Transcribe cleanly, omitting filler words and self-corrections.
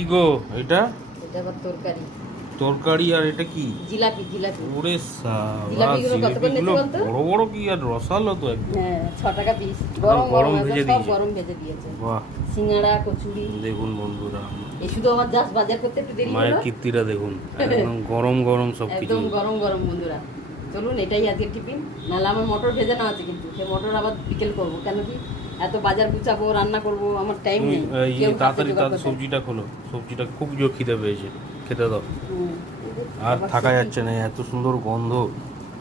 কি গো এটা? এটা আবার তরকারি। তরকারি। আর এটা কি? জিলাপি। জিলাপি ওরে সাবাস, জিলাপিগুলো কত করে নিচ্ছে জিলিপিগুলো বলতো? বড় বড় কি আর রসালো তো একদম। হ্যাঁ 6 টাকা পিস। গরম গরম ভেজে সব দিয়েছে। গরম ভেজে দিয়েছে। বাহ, সিঙ্গাড়া কচুরি। দেখুন বন্ধুরা, এই শুধু আমার জাস্ট বাজার করতে একটু দেরি মায়ের হলো। কীর্তিটা দেখুন, একদম গরম গরম সব কিছু। একদম গরম গরম বন্ধুরা। চলুন এটাই আজকের টিফিন। নাহলে আমার মটর ভেজানো আছে, কিন্তু সেই মটর আবার বিকেল করবো। কেন কি এত বাজার গুছাবো, রান্না করবো, আমার টাইম নেই। কেউ তাড়াতাড়ি সবজিটা খোলো, সবজিটা খুব জোর খিদে পেয়েছে, খেতে দাও। হুম। আর থাকা যাচ্ছে না, এত সুন্দর গন্ধ।